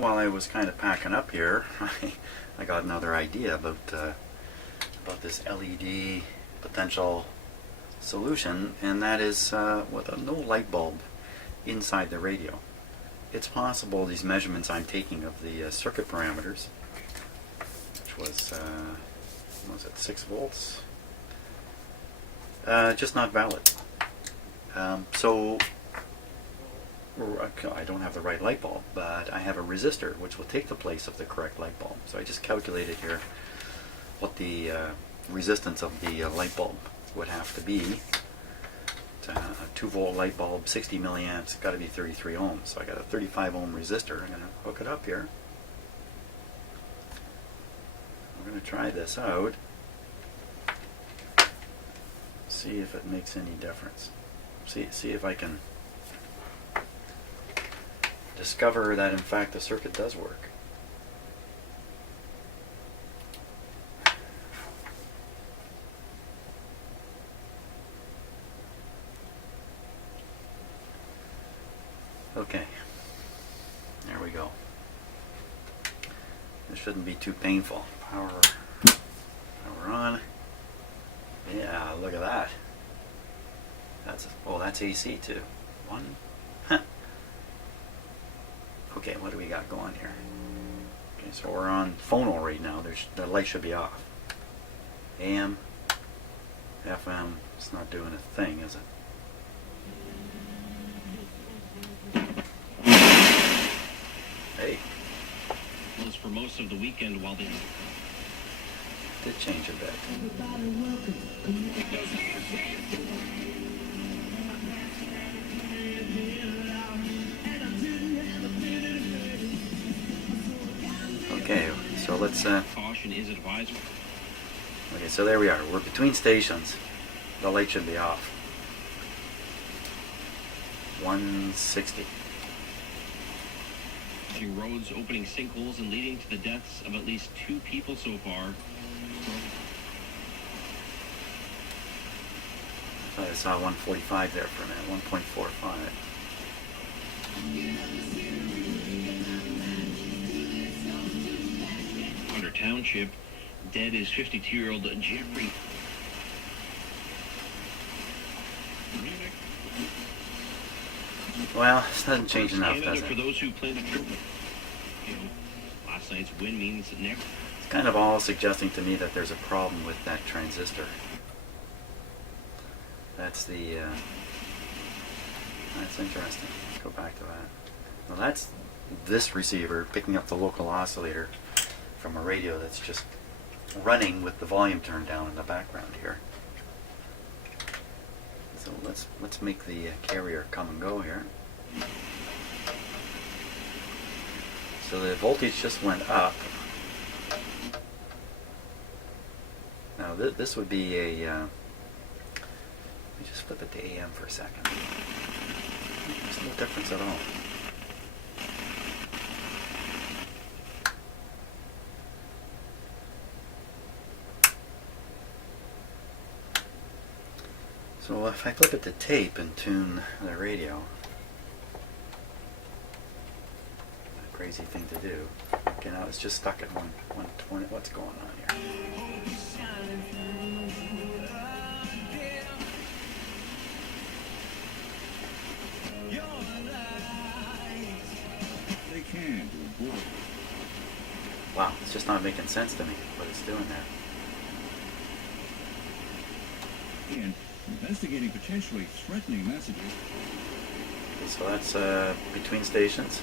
while I was kind of packing up here, I got another idea about this LED potential solution, and that is with a no light bulb inside the radio. It's possible these measurements I'm taking of the circuit parameters, which was what was it, 6 volts, just not valid. So I don't have the right light bulb, but I have a resistor which will take the place of the correct light bulb. So I just calculated here what the resistance of the light bulb would have to be. It's a 2-volt light bulb, 60 milliamps, got to be 33 ohms. So I got a 35 ohm resistor. I'm going to hook it up here. We're going to try this out. See if it makes any difference. See if I can discover that in fact the circuit does work. Okay, there we go. This shouldn't be too painful. Power on. Yeah, look at that. That's AC too. One. Okay, what do we got going here? Okay, so we're on phono right now. The light should be off. AM, FM, it's not doing a thing, is it? Hey. Was for most of the weekend while they did change a bit. Okay, so let's caution is advised. okay, so there we are. We're between stations. The light should be off. 160. Roads opening sinkholes and leading to the deaths of at least 2 people so far. I saw 145 there for a minute. 1.45. Under Township, dead is 52-year-old Jeffrey. Well, this doesn't change enough, does For it? those who plan to trip. Last night's win means next. It's kind of all suggesting to me that there's a problem with that transistor. That's the. That's interesting. Let's go back to that. Well, that's this receiver picking up the local oscillator from a radio that's just running with the volume turned down in the background here. So let's make the carrier come and go here. So the voltage just went up. Now this would be a. Let me just flip it to AM for a second. There's no difference at all. So if I flip it to tape and tune the radio, a crazy thing to do. Okay, now it's just stuck at 120. What's going on here? Wow, it's just not making sense to me what it's doing there. And investigating potentially threatening messages. Okay, so that's between stations.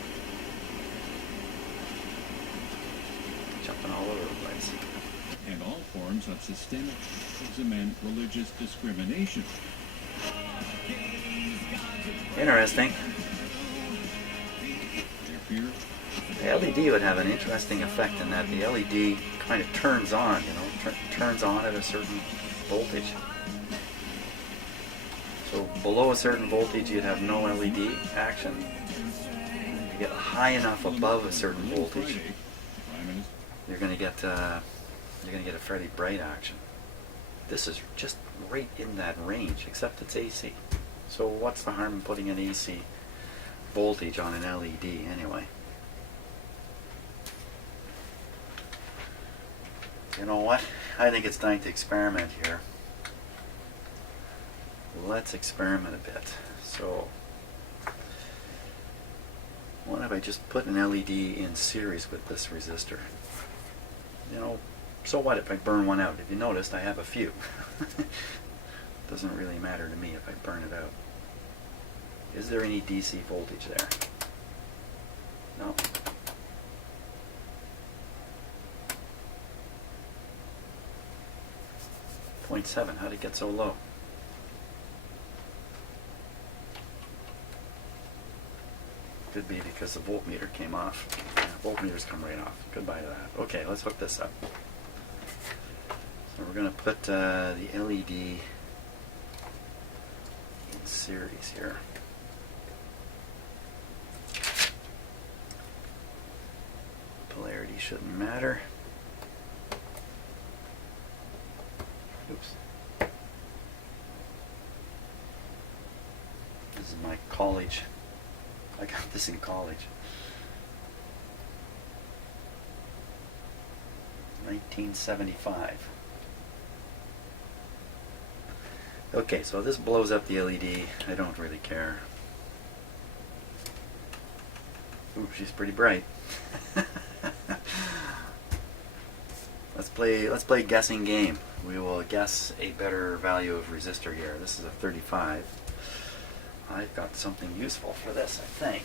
Jumping all over the place. And all forms of systemic racism and religious discrimination. Interesting. Therefore, The LED would have an interesting effect in that the LED kind of turns on, turns on at a certain voltage. So below a certain voltage you'd have no LED action. You get high enough above a certain voltage, you're going to get a fairly bright action. This is just right in that range, except it's AC. So what's the harm in putting an AC voltage on an LED anyway? You know what? I think it's time to experiment here. Let's experiment a bit. So, what if I just put an LED in series with this resistor? You know, so what if I burn one out? If you noticed, I have a few. Doesn't really matter to me if I burn it out. Is there any DC voltage there? No. .7. How'd it get so low? Could be because the voltmeter came off. Yeah, voltmeters come right off. Goodbye to that. Okay, let's hook this up. So we're going to put the LED in series here. Polarity shouldn't matter. Oops. This is my college. I got this in college. 1975. Okay, so this blows up the LED. I don't really care. Ooh, she's pretty bright. Let's play guessing game. We will guess a better value of resistor here. This is a 35. I've got something useful for this, I think.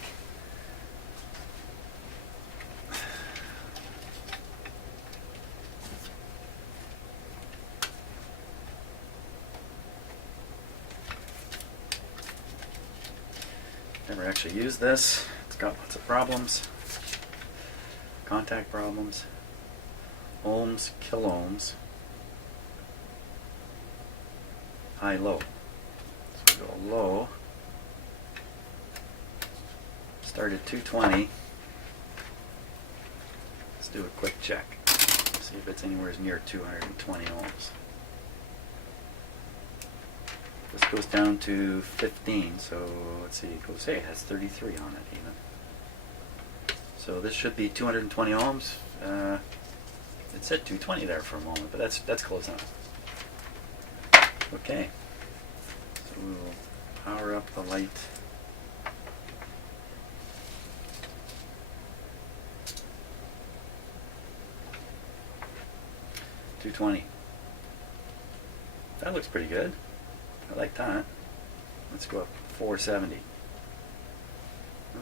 Never actually used this. It's got lots of problems. Contact problems. Ohms, kiloohms. High, low. So we go low. Start at 220. Let's do a quick check. See if it's anywhere near 220 ohms. This goes down to 15, so let's see, it goes, hey, it has 33 on it even. So this should be 220 ohms. It said 220 there for a moment, but that's close enough. Okay, so we'll power up the light. $220. That looks pretty good. I like that. Let's go up 470.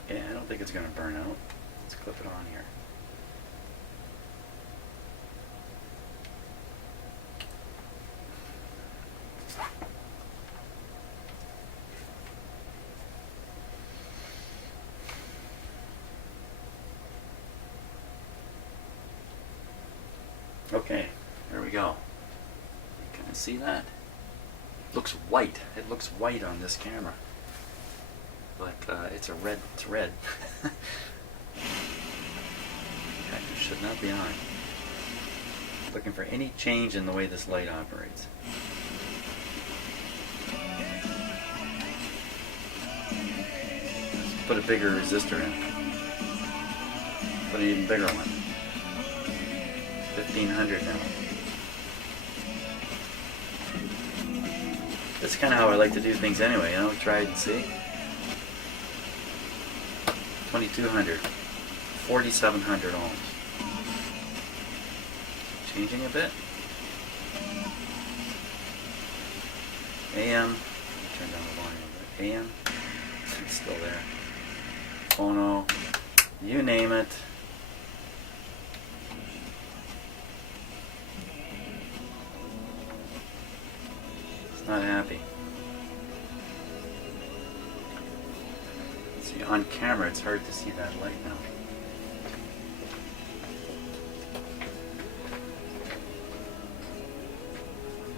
Okay, I don't think it's going to burn out. Let's clip it on here. Okay, there we go. Can I see that? Looks white. It looks white on this camera, but it's a red. It's red. That should not be on. Looking for any change in the way this light operates. Let's put a bigger resistor in. Put an even bigger one. 1500 now. That's kind of how I like to do things anyway, you know, try and see. 2200, 4700 ohms. Changing a bit. AM, turn down the volume a bit. AM, it's still there. Phono, you name it. Not happy. See, on camera it's hard to see that light now.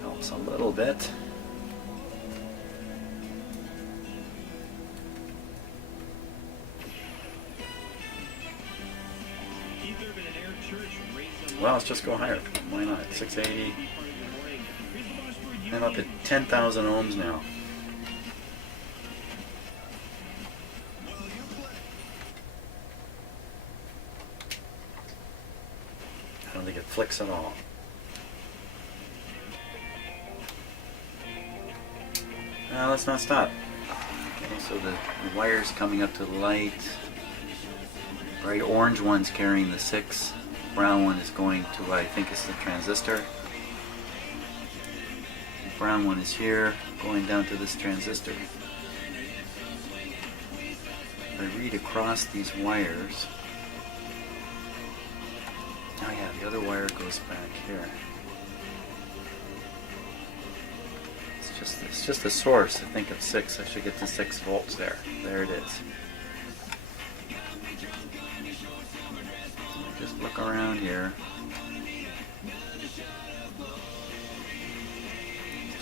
Helps a little bit. Well, let's just go higher. Why not? 680. I'm up at 10,000 ohms now. I don't think it flicks at all. Now let's not stop. Okay, so the wires coming up to the light. Bright orange one's carrying the 6. Brown one is going to what I think is the transistor. The brown one is here, going down to this transistor. If I read across these wires. Oh yeah, the other wire goes back here. It's just a source. I think of 6. I should get to 6 volts there. There it is. Just look around here.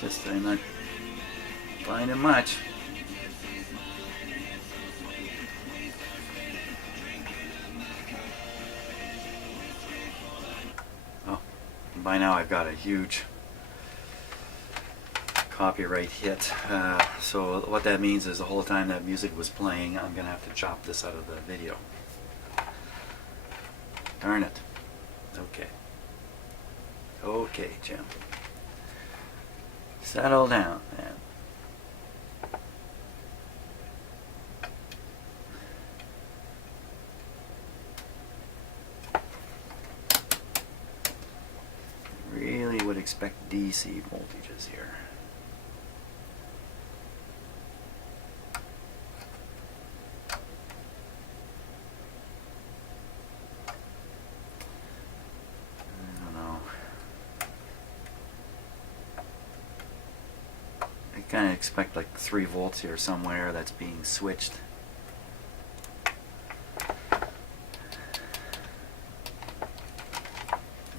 Just I'm not finding much. Oh, by now I've got a huge copyright hit. So what that means is the whole time that music was playing, I'm gonna have to chop this out of the video. Darn it. Okay. Okay, Jim. Settle down, man. Really would expect DC voltages here. Kind of expect like 3 volts here somewhere that's being switched.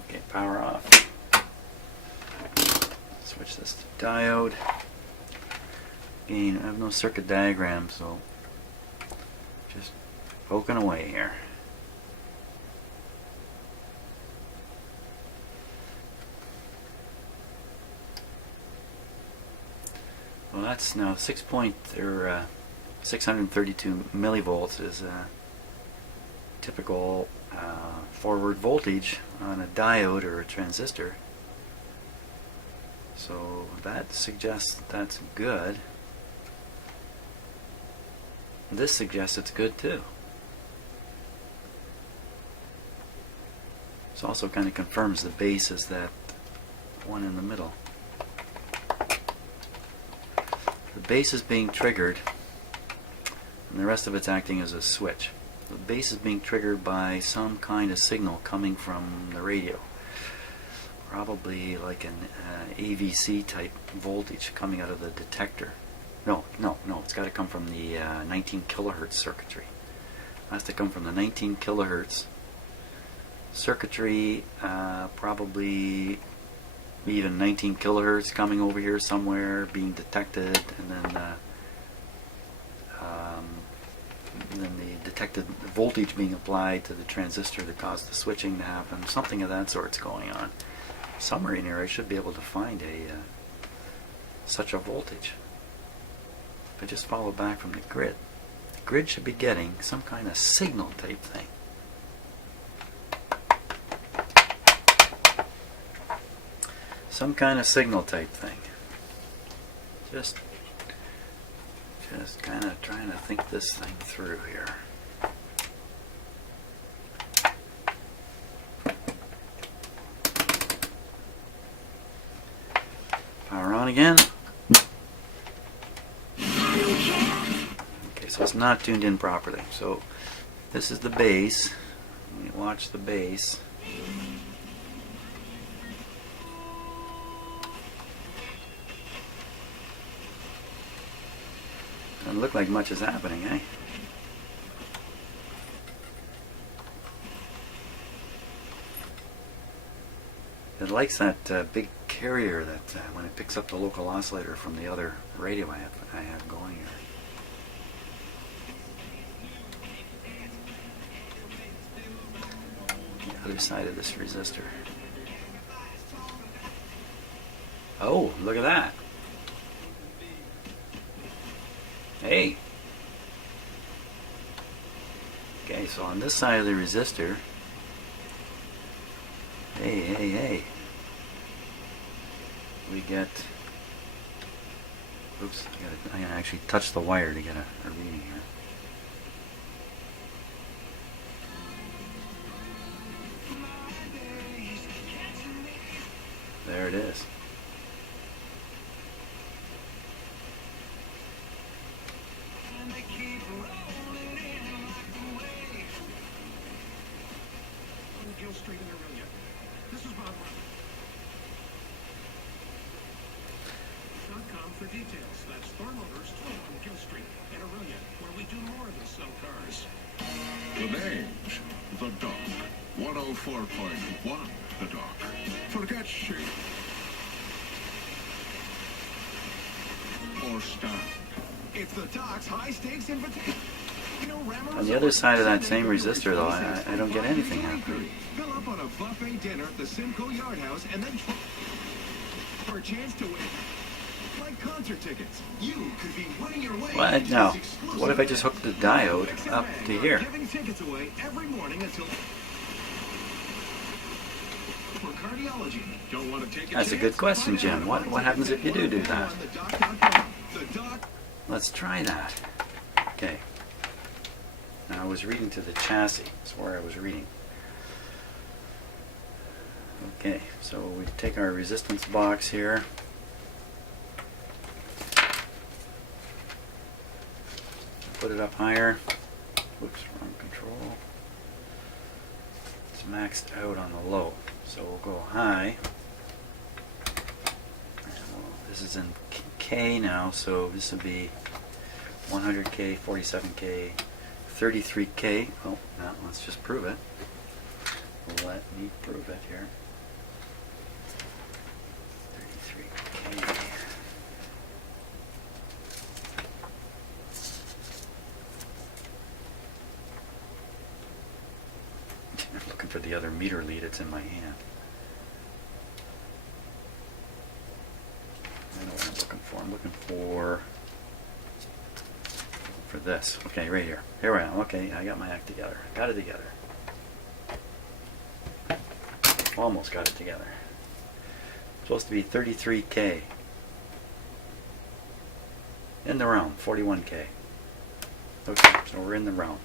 Okay, power off. Switch this to diode. Again, I have no circuit diagram, so just poking away here. Well, that's now 632 millivolts is a typical forward voltage on a diode or a transistor. So that suggests that's good. This suggests it's good too. This also kind of confirms the base is that one in the middle. The base is being triggered, and the rest of it's acting as a switch. The base is being triggered by some kind of signal coming from the radio. Probably like an AVC type voltage coming out of the detector. No, it's got to come from the 19 kilohertz circuitry. It has to come from the 19 kilohertz circuitry, probably even 19 kilohertz coming over here somewhere, being detected, and then the detected voltage being applied to the transistor that caused the switching to happen. Something of that sort's going on. Somewhere in here I should be able to find such a voltage. If I just follow back from the grid. The grid should be getting some kind of signal type thing. Some kind of signal type thing. Just kind of trying to think this thing through here. Power on again. Okay, so it's not tuned in properly. So this is the base. Let me watch the base. Doesn't look like much is happening, eh? It likes that big carrier that when it picks up the local oscillator from the other radio I have going here. The other side of this resistor. Oh, look at that. Hey. Okay, so on this side of the resistor, hey, we get Oops, I gotta actually touch the wire to get a reading here. There it is. Street in Aurelia. This is Bob .com for details. That's Thor Motors, 12 on Gill Street in Aurelia, where we do more than sell cars. The range, the dock. 104.1, the dock. Forget shape. Or stand. It's the Doc's high stakes invitation. On the other side of that same resistor, though, I don't get anything happening. Fill up on a buffet dinner at the Simcoe Yard House and then for a chance to win. Like concert tickets. You could be winning your way. What? No. What if I just hook the diode up to here? Giving tickets away every morning until for cardiology. Don't want to take a That's a good question, Jim. What happens if you do that? Let's try that. Okay. Now I was reading to the chassis. That's where I was reading. Okay, so we take our resistance box here. Put it up higher. Whoops, wrong control. It's maxed out on the low. So we'll go high. This is in K now, so this would be 100K, 47K, 33K. Oh, now let's just prove it. Let me prove it here. 33K. I'm looking for the other meter lead. It's in my hand. I know what I'm looking for. I'm looking for this. Okay, right here. Here I am. Okay, I got my act together. Got it together. Almost got it together. Supposed to be 33K. In the realm, 41K. Okay, so we're in the realm.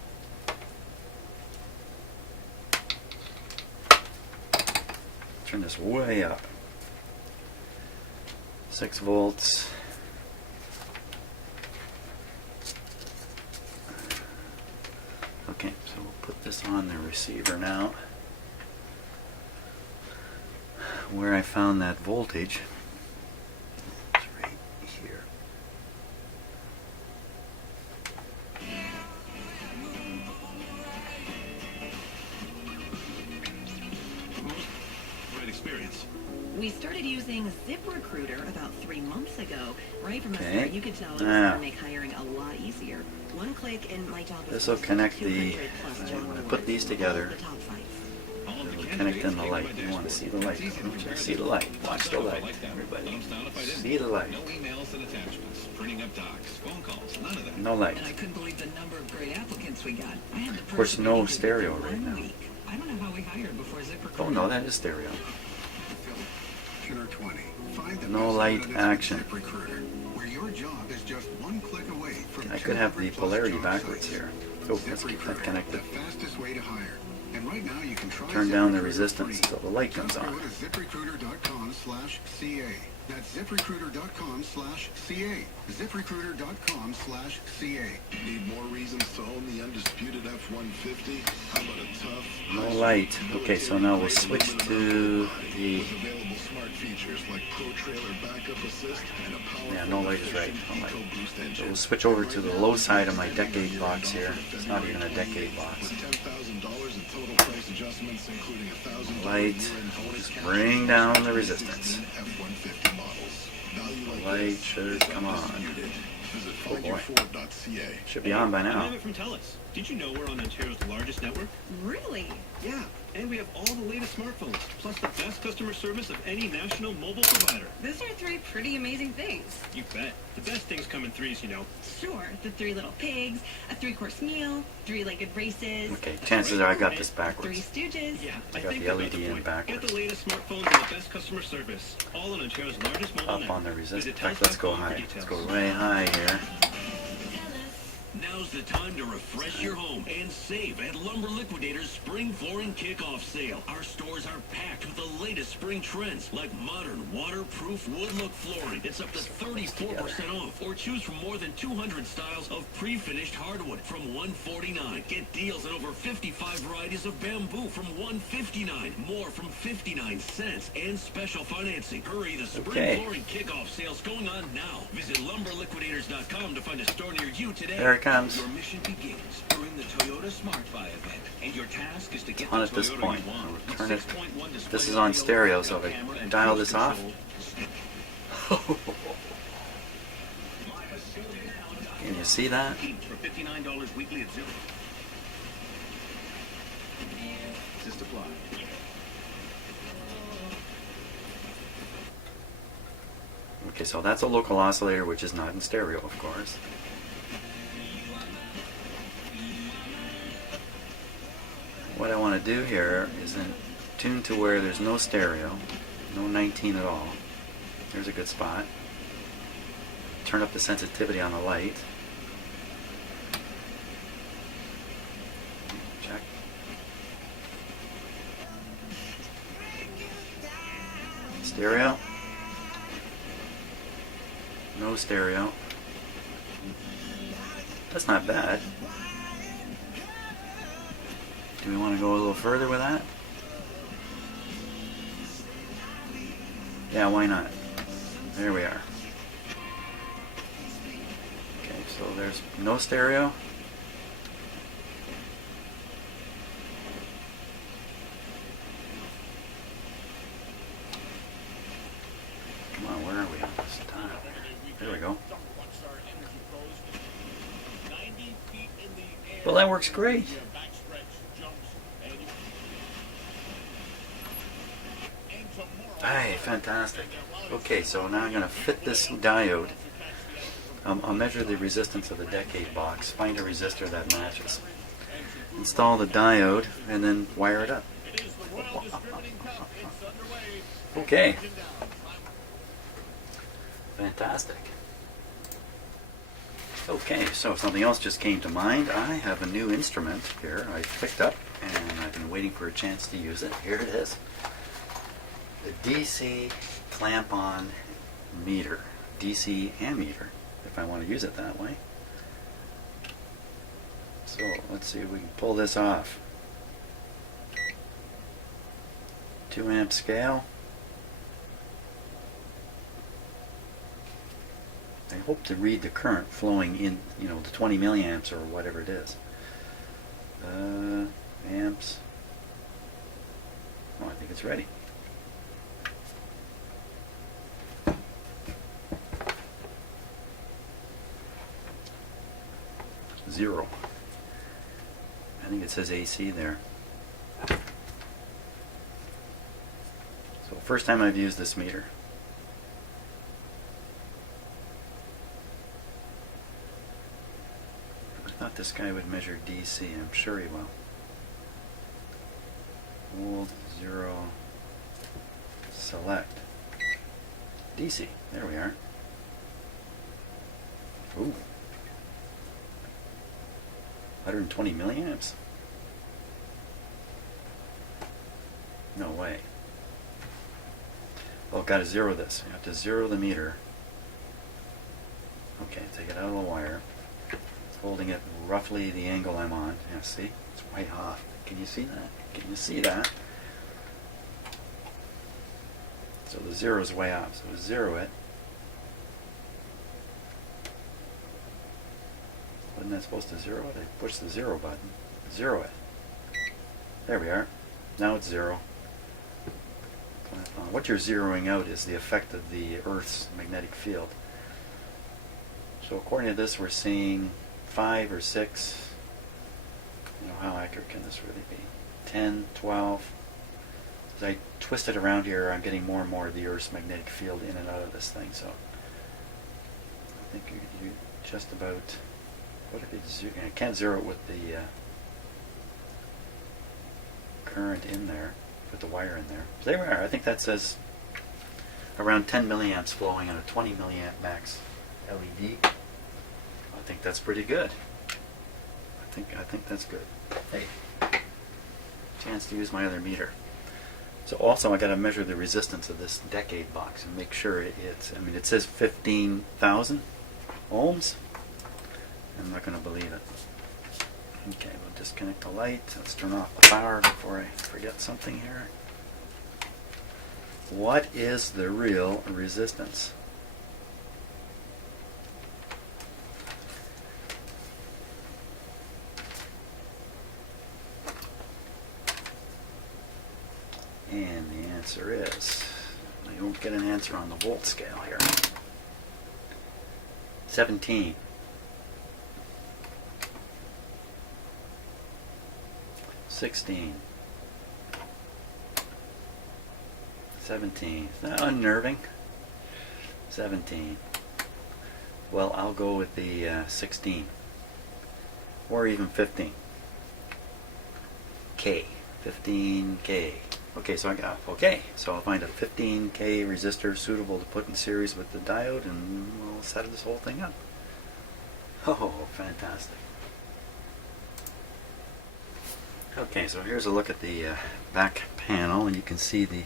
Turn this way up. 6 volts. Okay, so we'll put this on the receiver now. Where I found that voltage, it's right here. Great experience. We started using ZipRecruiter about 3 months ago. Right from the Okay. start, you could tell it was going to make hiring a lot easier. One click and my job was This will connect the. 200 plus job I'm going to awards put these for together. the top sites. All of the Connect candidates in the came light. by You want to dashboard. see the light. It's easy to compare. See the light. Watch the light, Like that. everybody. Thumbs down if I didn't. See the light. No emails and attachments. Printing up docs, phone calls, none of that. No light. And I couldn't believe the number of great applicants we got. I had the Of course, person no interview stereo for right 1 now. week. I don't know how we hired before ZipRecruiter. Oh no, that is stereo. Killer 20. Find the No best light candidates with action. ZipRecruiter, where your job is just one click away from I could have the 200 plus polarity job backwards sites. here. Oh, let's keep that ZipRecruiter, connected. the fastest way to hire. And right now you can try Turn down the ZipRecruiter resistance free. until the light comes Just on. go to ZipRecruiter.com/CA. That's ZipRecruiter.com/CA. ZipRecruiter.com/CA. Need more reasons to own the undisputed F-150? How about a tough... No light. Okay, so now we'll switch to the. With available smart features like Pro Trailer Backup Assist and a powerful Yeah, no light is right. No light. EcoBoost So engine. we'll switch over to the low side of my decade box here. It's not even a decade box. With $10,000 in total price adjustments, including $1,000 Light. year-end bonus Just cash. bring down the resistance. F-150 models. Value like Light this should is come on. undisputed. Visit Oh boy. findyourford.ca. Should be on by I now. have it from Telus. Did you know we're on Ontario's largest network? Really? Yeah, and we have all the latest smartphones, plus the best customer service of any national mobile provider. Those are three pretty amazing things. You bet. The best things come in threes, you know. Sure, the three little pigs, a three-course meal, three-legged races, Okay, chances are I got this three backwards. stooges. Yeah, I I got think the I got LED the in point. backwards. Get the latest smartphones and the best customer service, all on Ontario's largest mobile Up network. on the resistance. In Visit fact, let's go Telus.com for high. Let's details. go way high here. Now's the time to refresh your home and save at Lumber Liquidators Spring Flooring Kickoff Sale. Our stores are packed with the latest spring trends like modern, waterproof wood look flooring. It's up to 34% off. Or choose from more than 200 styles of pre-finished hardwood from $149. Get deals on over 55 varieties of bamboo from $159. More from 59 cents. And special financing. Hurry, the Spring Okay. Flooring Kickoff Sale's going on now. Visit lumberliquidators.com to find a store near you today. There it comes. Your mission begins during the Toyota Smart Buy event, and your task is to get On the at this Toyota point. you want. I'll turn it. 6.1 display This is on video, stereo, so if camera, I and dial cruise this off. control. Can you see that? For $59 weekly at zero. Just apply. Okay, so that's a local oscillator, which is not in stereo, of course. What I want to do here is in tune to where there's no stereo, no 19 at all. There's a good spot. Turn up the sensitivity on the light. Check. Stereo. No stereo. That's not bad. Do we want to go a little further with that? Yeah, why not? There we are. Okay, so there's no stereo. Come on, where are we on this time? There we go. Well, that works great. Hey, fantastic. Okay, so now I'm going to fit this diode. I'll measure the resistance of the decade box, find a resistor that matches. Install the diode, and then wire it up. Okay. Fantastic. Okay, so something else just came to mind. I have a new instrument here I picked up, and I've been waiting for a chance to use it. Here it is. The DC clamp-on meter. DC ammeter, if I want to use it that way. So, let's see if we can pull this off. 2 amp scale. I hope to read the current flowing in, the 20 milliamps or whatever it is. Amps. Oh, I think it's ready. Zero. I think it says AC there. So first time I've used this meter. I thought this guy would measure DC. I'm sure he will. Hold, zero, select. DC. There we are. Ooh. 120 milliamps? No way. Well, I've got to zero this. You have to zero the meter. Okay, take it out of the wire. It's holding it roughly the angle I'm on. Yeah, see? It's way off. Can you see that? Can you see that? So the zero is way off. So zero it. Wasn't that supposed to zero it? I pushed the zero button. Zero it. There we are. Now it's zero. What you're zeroing out is the effect of the Earth's magnetic field. So according to this, we're seeing 5 or 6 You know, how accurate can this really be? 10, 12. As I twist it around here, I'm getting more and more of the Earth's magnetic field in and out of this thing, so I think you just about, what if you I can't zero it with the current in there, put the wire in there. So there we are. I think that says around 10 milliamps flowing on a 20 milliamp max LED. I think that's pretty good. I think that's good. Hey, chance to use my other meter. So also I got to measure the resistance of this decade box and make sure it's, I mean, it says 15,000 ohms. I'm not going to believe it. Okay, we'll disconnect the light. Let's turn off the power before I forget something here. What is the real resistance? And the answer is, I don't get an answer on the volt scale here. 17. 16. 17. Is that unnerving? 17. Well, I'll go with the 16. Or even 15. K. 15K. Okay, so I'll find a 15K resistor suitable to put in series with the diode, and we'll set this whole thing up. Oh, fantastic. Okay, so here's a look at the back panel, and you can see the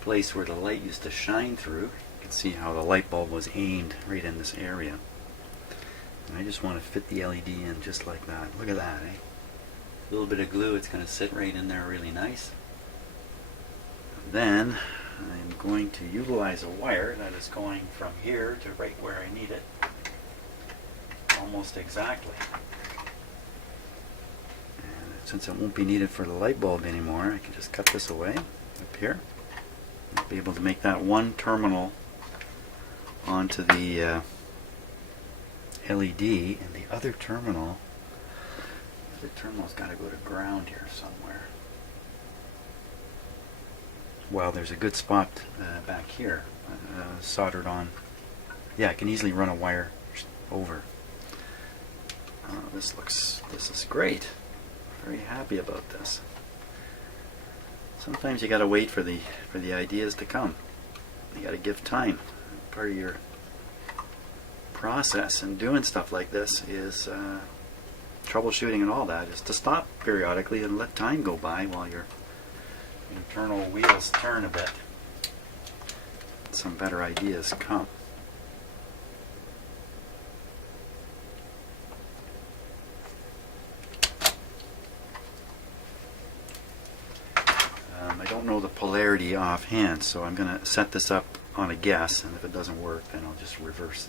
place where the light used to shine through. You can see how the light bulb was aimed right in this area. And I just want to fit the LED in just like that. Look at that, eh? A little bit of glue, it's going to sit right in there really nice. Then I'm going to utilize a wire that is going from here to right where I need it. Almost exactly. And since it won't be needed for the light bulb anymore, I can just cut this away up here. I'll be able to make that one terminal onto the LED, and the other terminal's got to go to ground here somewhere. Well, there's a good spot back here, soldered on. Yeah, I can easily run a wire over. This is great. Very happy about this. Sometimes you got to wait for the ideas to come. You got to give time. Part of your process in doing stuff like this is troubleshooting and all that, is to stop periodically and let time go by while your internal wheels turn a bit. Some better ideas come. I don't know the polarity offhand, so I'm going to set this up on a guess, and if it doesn't work, then I'll just reverse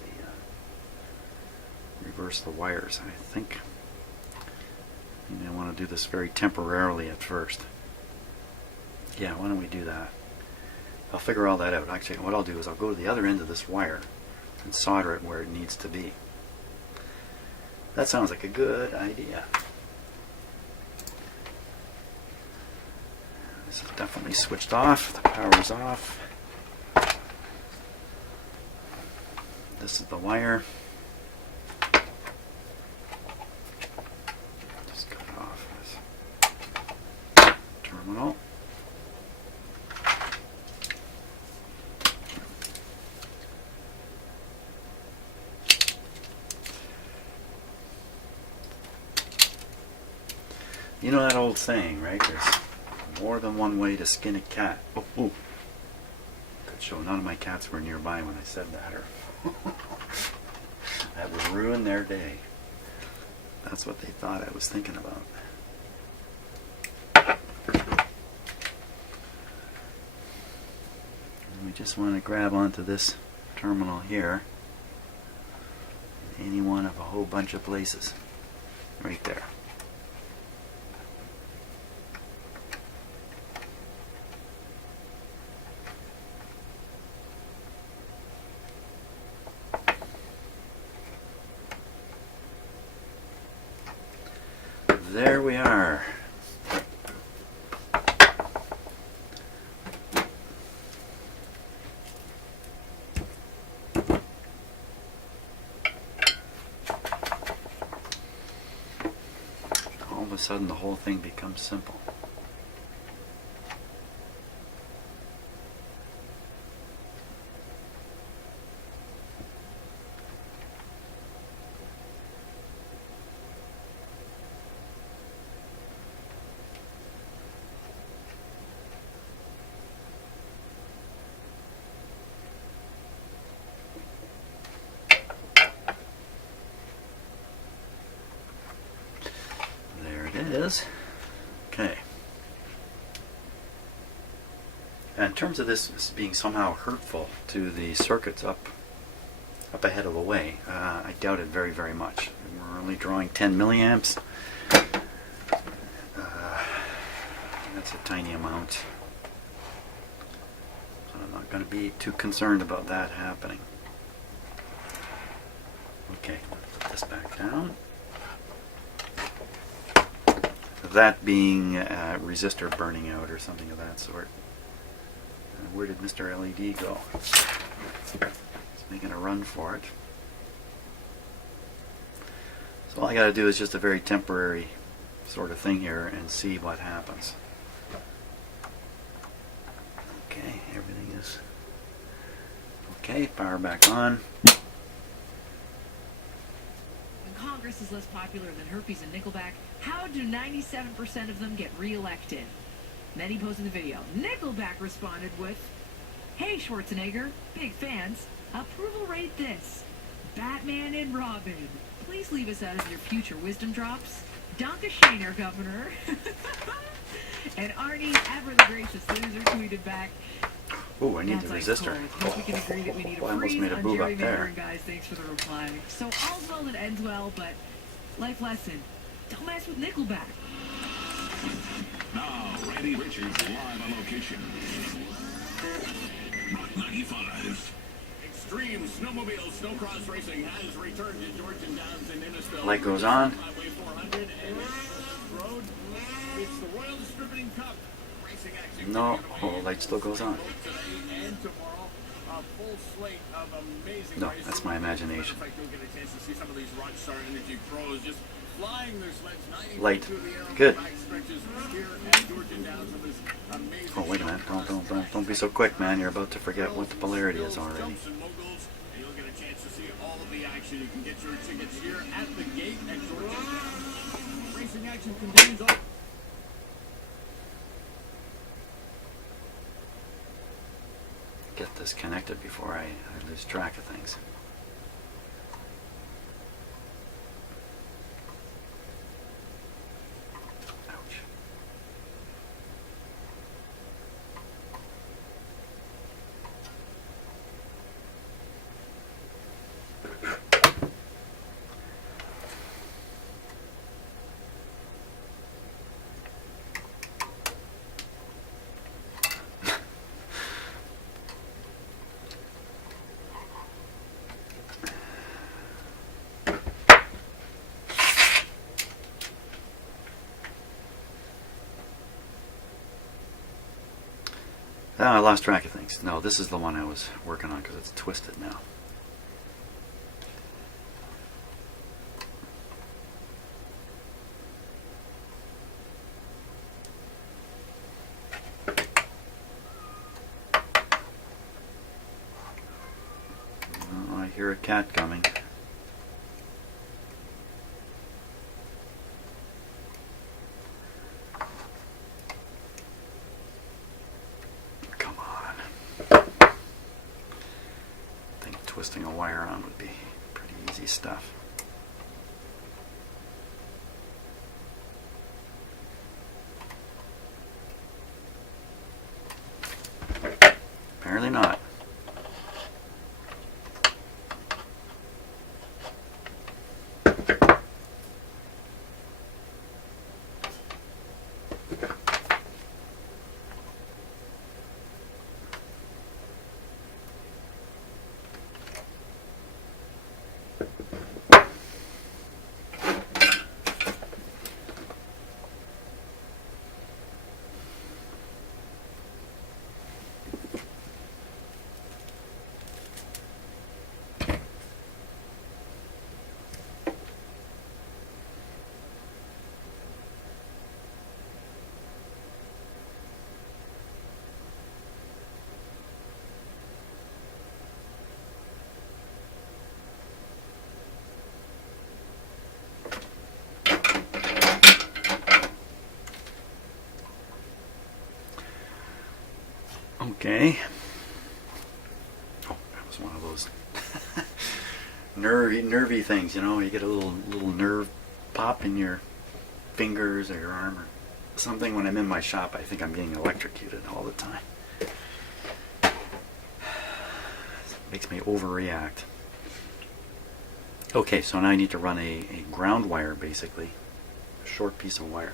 the wires. I think I want to do this very temporarily at first. Yeah, why don't we do that? I'll figure all that out. Actually, what I'll do is I'll go to the other end of this wire and solder it where it needs to be. That sounds like a good idea. This is definitely switched off. The power's off. This is the wire. Just cut it off this terminal. You know that old saying, right? There's more than one way to skin a cat. Oh, good show. None of my cats were nearby when I said that, or that would ruin their day. That's what they thought I was thinking about. And we just want to grab onto this terminal here. Any one of a whole bunch of places. Right there. there we are. All of a sudden the whole thing becomes simple. Is okay. In terms of this being somehow hurtful to the circuits up ahead of the way, I doubt it very, very much. We're only drawing 10 milliamps. That's a tiny amount, so I'm not going to be too concerned about that happening. Okay, put this back down. That being a resistor burning out or something of that sort. Where did Mr. LED go? It's making a run for it. So all I got to do is just a very temporary sort of thing here and see what happens. Okay, everything is okay. Power back on. Congress is less popular than herpes and Nickelback. How do 97% of them get reelected? Then he posted the video. Nickelback responded with, "Hey Schwarzenegger, big fans. Approval rate this. Batman and Robin. Please leave us out of your future wisdom drops. Donka Shaner, Governor." And Arnie, ever the gracious loser, tweeted back, Ooh, I need "That's the ice resistor. cold. Hope we can agree that we need a I almost freeze made a on boob up there. gerrymandering, guys. Thanks for the reply." So all's well that ends well, but life lesson: don't mess with Nickelback. Now, Randy Richards live on location. Rock 95. Extreme snowmobile snowcross racing has returned to Georgian Downs in Innisfil. Light goes on. Highway 400 and Road. It's the Royal Distributing Cup. Racing action. No, oh, the light still goes on. Today and tomorrow. A full slate of amazing No, racing. that's my imagination. In fact, you'll get a chance to see some of these Rockstar Energy pros just flying their sleds 90 Light. through the air on Good. the back stretches here at Georgian Downs on this amazing Oh, wait a minute. Don't be so quick, man. You're about to forget what the polarity is already. Jumps and moguls, and you'll get a chance to see all of the action. You can get your tickets here at the gate at Georgian Downs. Racing action continues on. Get this connected before I lose track of things. Ouch. I lost track of things. No, this is the one I was working on because it's twisted now. Oh, I hear a cat coming. Twisting a wire on would be pretty easy stuff. Apparently not. Okay. Oh, that was one of those nervy things, you know. You get a little nerve pop in your fingers or your arm or something. When I'm in my shop, I think I'm getting electrocuted all the time. It makes me overreact. Okay, so now I need to run a ground wire, basically. A short piece of wire.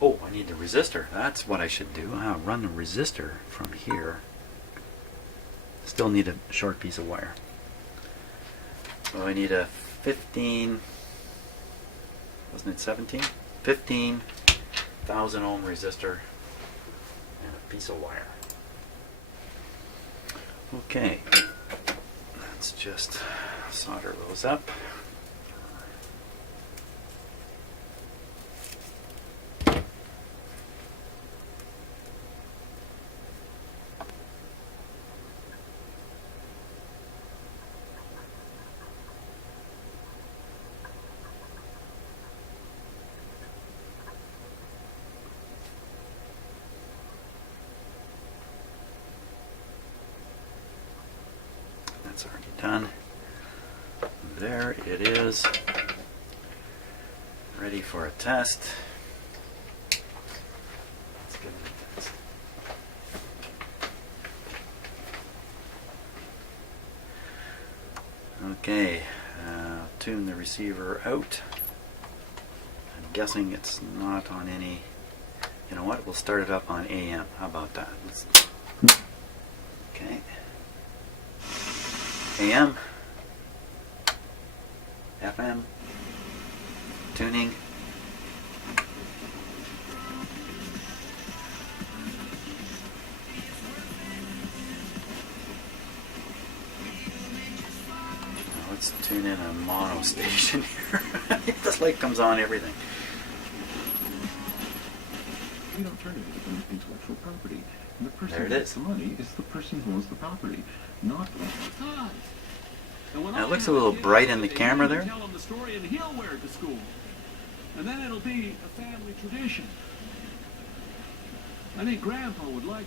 Oh, I need the resistor. That's what I should do. I'll run the resistor from here. Still need a short piece of wire. So I need a 15, wasn't it 17? 15,000 ohm resistor and a piece of wire. Okay, let's just solder those up. That's already done. There it is. Ready for a test. Let's give it a test. Okay, tune the receiver out. I'm guessing it's not on any. You know what? We'll start it up on AM. How about that? Okay. AM, FM, tuning. Now let's tune in a mono station here. This light comes on everything. We don't turn it into intellectual property. And the person There it who gets is. the money is the person who owns the property, not Now it looks a little bright in the camera there. Tell him the story and he'll wear it to school. And then it'll be a family tradition. I think Grandpa would like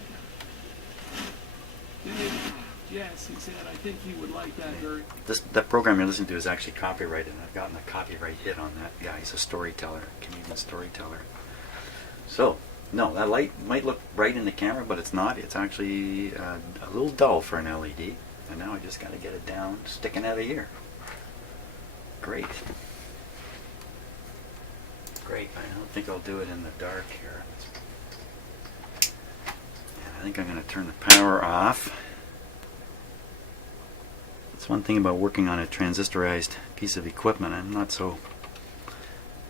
that. Yes, he said, I think he would like that very... That program you're listening to is actually copyrighted, and I've gotten a copyright hit on that guy. He's a storyteller, Canadian storyteller. So, no, that light might look bright in the camera, but it's not. It's actually a little dull for an LED. And now I just got to get it down, sticking out of here. Great. Great. I don't think I'll do it in the dark here. I think I'm going to turn the power off. That's one thing about working on a transistorized piece of equipment. I'm not so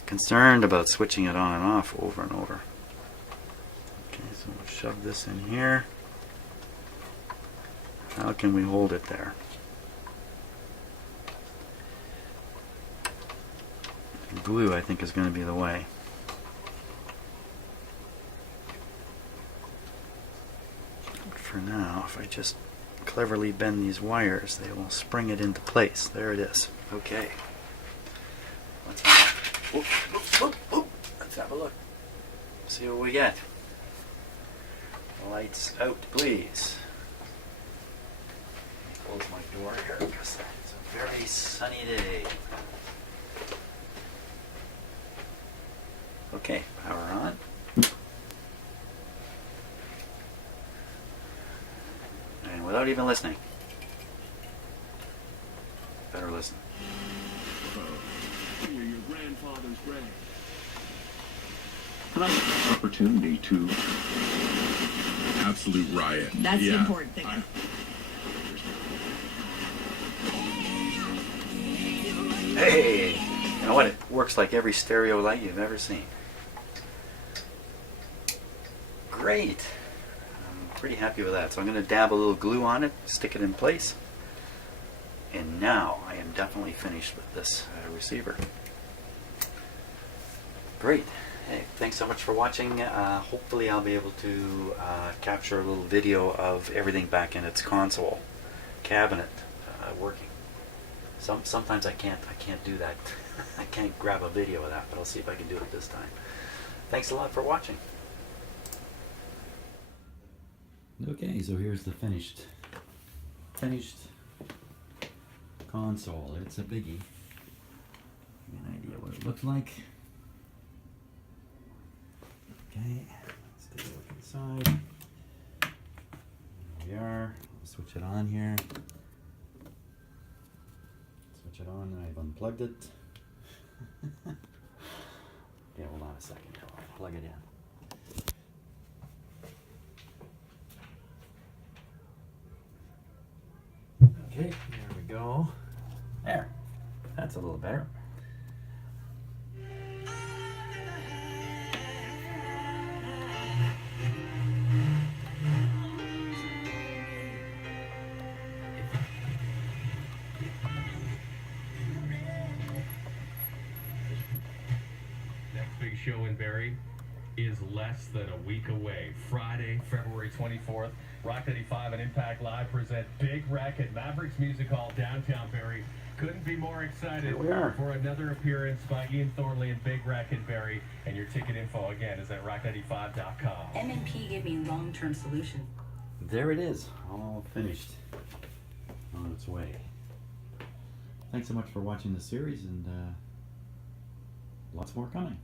concerned about switching it on and off over and over. Okay, so we'll shove this in here. How can we hold it there? Glue, I think, is going to be the way. But for now, if I just cleverly bend these wires, they will spring it into place. There it is. Okay. Let's have a look. See what we get. Lights out, please. Close my door here because it's a very sunny day. Okay, power on. And without even listening. Better listen. Your grandfather's grave. opportunity to Absolute riot. That's the important thing. Hey! You know what? It works like every stereo light you've ever seen. Great! I'm pretty happy with that. So I'm going to dab a little glue on it, stick it in place. And now I am definitely finished with this receiver. Great. Hey, thanks so much for watching. Hopefully I'll be able to capture a little video of everything back in its console cabinet working. Sometimes I can't do that. I can't grab a video of that, but I'll see if I can do it this time. Thanks a lot for watching. Okay, so here's the finished console. It's a biggie. Give me an idea what it looks like. Okay, let's take a look inside. There we are. I'll switch it on here. Switch it on, and I've unplugged it. Yeah, hold on a second. I'll plug it in. Okay, there we go. There. That's a little better. Next big show in Barrie is less than a week away. Friday, February 24th, Rock 85 and Impact Live present Big Wreck at Mavericks Music Hall, downtown Barrie. Couldn't be more excited Here we are. for another appearance by Ian Thornley and Big Wreck in Barrie. And your ticket info, again, is at rock95.com. M&P gave me a long-term solution. There it is, all finished, on its way. Thanks so much for watching the series, and lots more coming.